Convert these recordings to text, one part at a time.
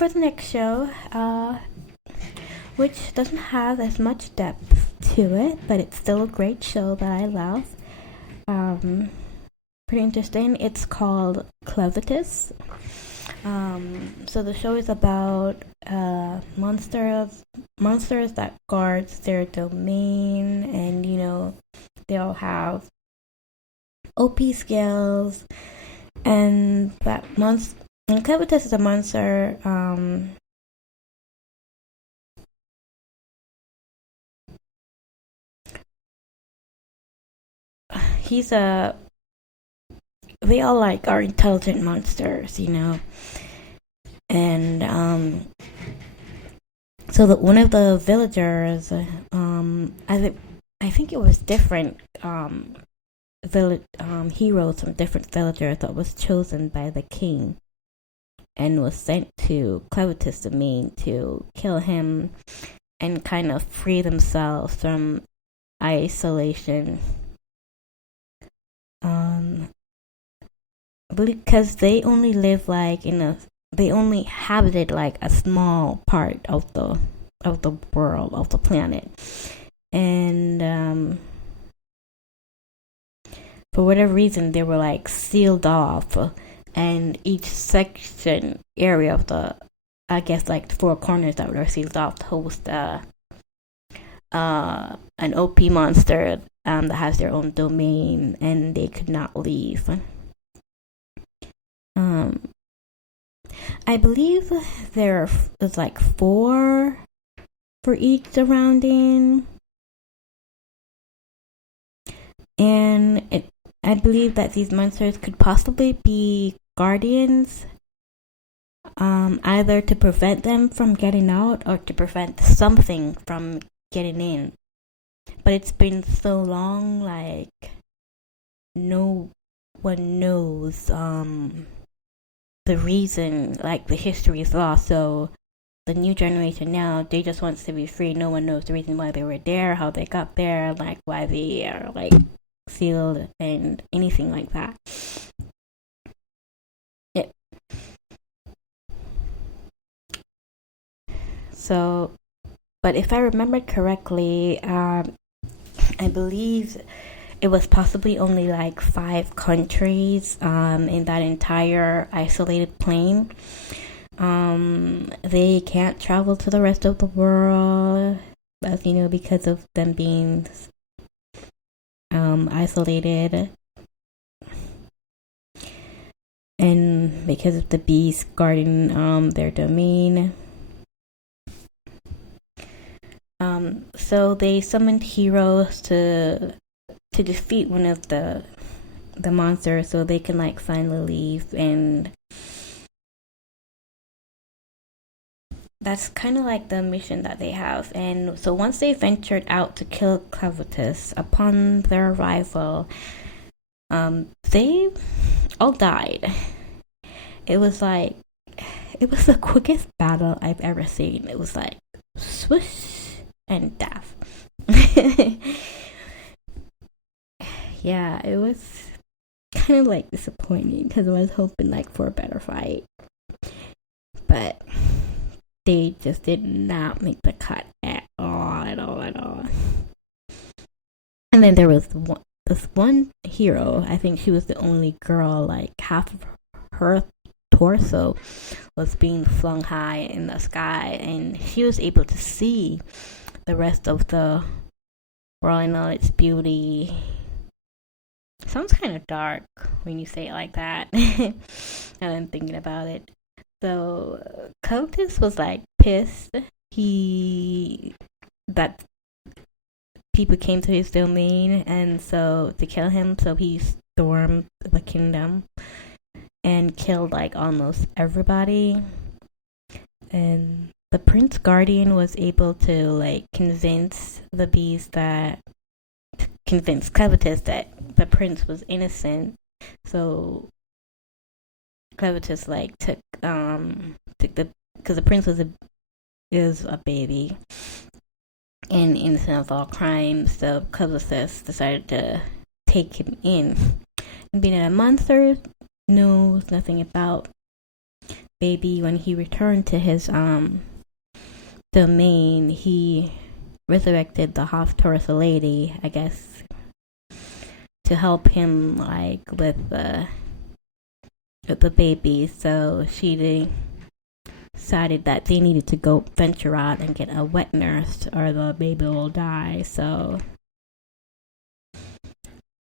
for the next show, which doesn't have as much depth to it, but it's still a great show that I love. Pretty interesting. It's called Clevatess. So the show is about monsters that guards their domain, and they all have OP skills, and and Clevatess is a monster. They all are intelligent monsters, and so that one of the villagers, I think it was different heroes from different villagers that was chosen by the king and was sent to Clevatess domain to kill him and kind of free themselves from isolation. Because they only live they only habited a small part of the world, of the planet, and for whatever reason they were sealed off, and each section area of the the four corners that were sealed off to host an OP monster that has their own domain, and they could not leave. I believe there's 4 for each surrounding, and I believe that these monsters could possibly be guardians, either to prevent them from getting out or to prevent something from getting in. But it's been so long, no one knows the reason, the history is lost. So the new generation now, they just wants to be free. No one knows the reason why they were there, how they got there, why they are sealed, and anything like that. Yeah. So, but if I remember correctly, I believe it was possibly only 5 countries in that entire isolated plane. They can't travel to the rest of the world, as because of them being isolated, and because of the beast guarding their domain. So they summoned heroes to defeat one of the monsters, so they can finally leave, and that's kind of the mission that they have. And so once they ventured out to kill Clevatess, upon their arrival, they all died. It was the quickest battle I've ever seen. It was swish and death. Yeah, it was kind of disappointing because I was hoping for a better fight, but they just did not make the cut at all. And then there was this one hero. I think she was the only girl. Half of her torso was being flung high in the sky, and she was able to see the rest of the world in all its beauty. Sounds kind of dark when you say it like that. And I'm thinking about it. So Clevatess was pissed that people came to his domain, and so to kill him, so he stormed the kingdom and killed almost everybody. And the Prince Guardian was able to convince the beast convince Clevatess that the prince was innocent. So Clevatess took because the prince is a baby and innocent of all crimes. So Clevatess decided to take him in, and being a monster knows nothing about baby, when he returned to his domain, he resurrected the half Taurus lady, I guess, to help him like with the baby. So she decided that they needed to go venture out and get a wet nurse or the baby will die. So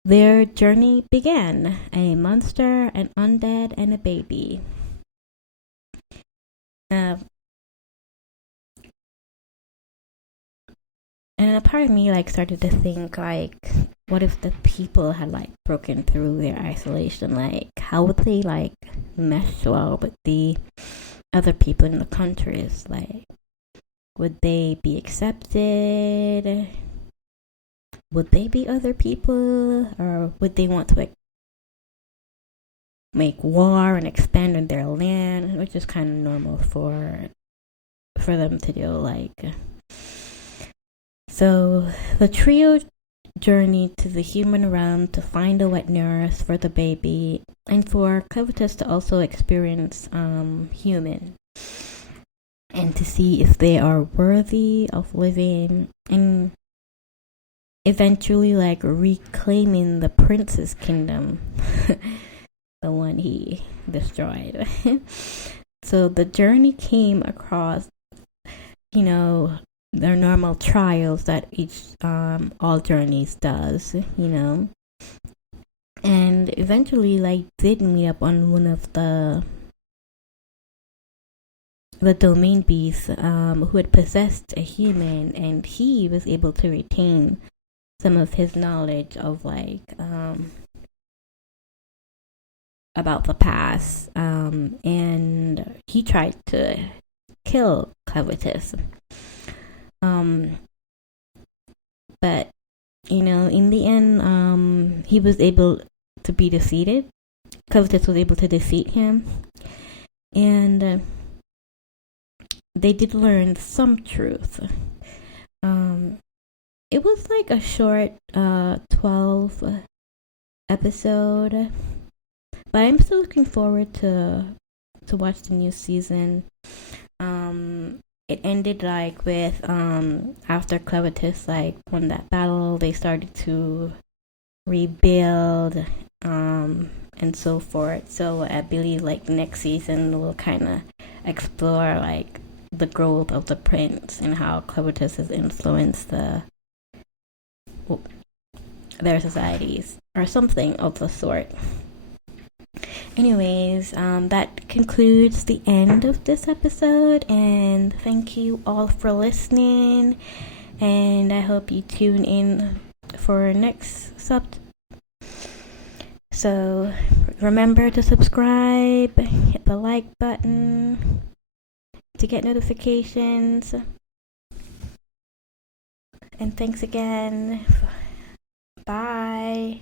their journey began: a monster, an undead, and a baby. And a part of me like started to think like, what if the people had like broken through their isolation? Like, how would they like mesh well with the other people in the countries? Like, would they be accepted? Would they be other people, or would they want to like make war and expand on their land, which is kind of normal for them to do. Like, so the trio journeyed to the human realm to find a wet nurse for the baby, and for Clevatess to also experience human, and to see if they are worthy of living, and eventually like reclaiming the prince's kingdom, the one he destroyed. So the journey came across, their normal trials that each all journeys does, and eventually like did meet up on one of the domain beasts who had possessed a human, and he was able to retain some of his knowledge of like about the past, and he tried to kill Clevatess. But in the end, he was able to be defeated. Clevatess was able to defeat him, and they did learn some truth. It was like a short 12 episode, but I'm still looking forward to watch the new season. It ended like with after Clevatess like won that battle, they started to rebuild and so forth. So I believe like next season will kind of explore like the growth of the prince and how Clevatess has influenced their societies or something of the sort. Anyways, that concludes the end of this episode, and thank you all for listening, and I hope you tune in for next So remember to subscribe, hit the like button to get notifications, and thanks again. Bye.